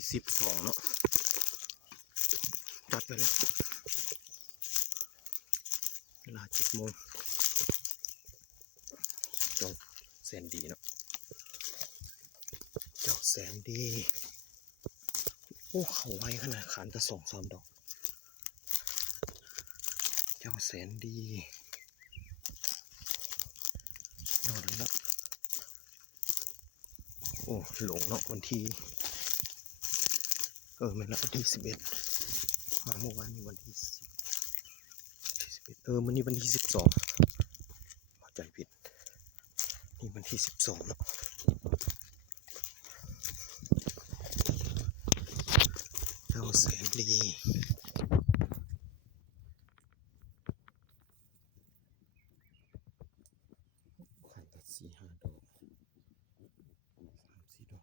12เนาะจัดไปแล้วเวลา7 โมงเจ้าแสนดีเนาะเจ้าแสนดีโอ้เขาไวขนาดขันจะ2-3 ดอกเจ้าแสนดียอดเลยละโอ้หลงเนาะวันที่มันละวันที่11มาเมื่อวานนี้วันที่11มันนี่วันที่12เข้าใจผิดนี่วันที่12เนาะเจ้าแสนดีขันตัด4-5 ดอก3-4 ดอก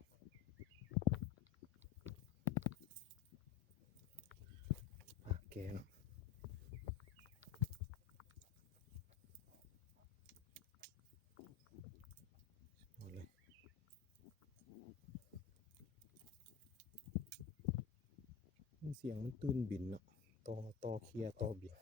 ปากแก้วเสียงมันตื่นบินเนาะต่อเคลียร์ต่อบิน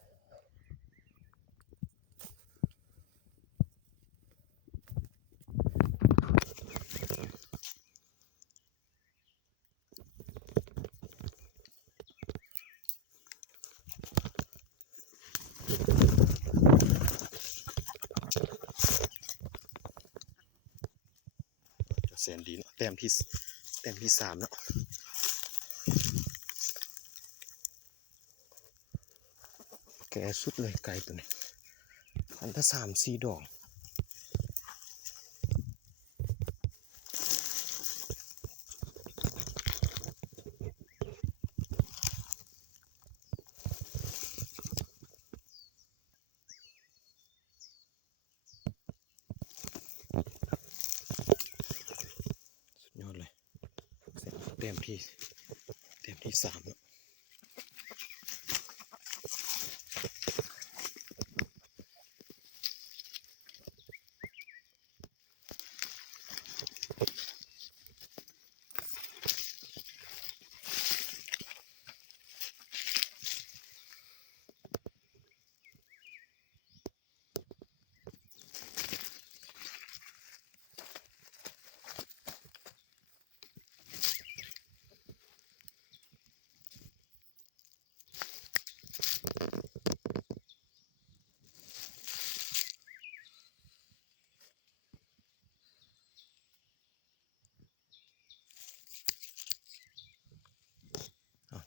แสนดีเนาะแต้มที่3เนาะแกสุดเลยไก่ตัวนี้อันถ้า3-4 ดอกสุดยอดเลยแต้มที่3เนาะ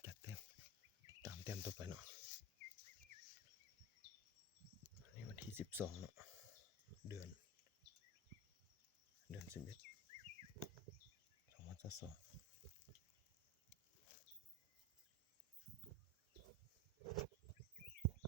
จัดเต็มตามเต็มต่อไปเนาะนี่วันที่12เนาะเดือน11 2022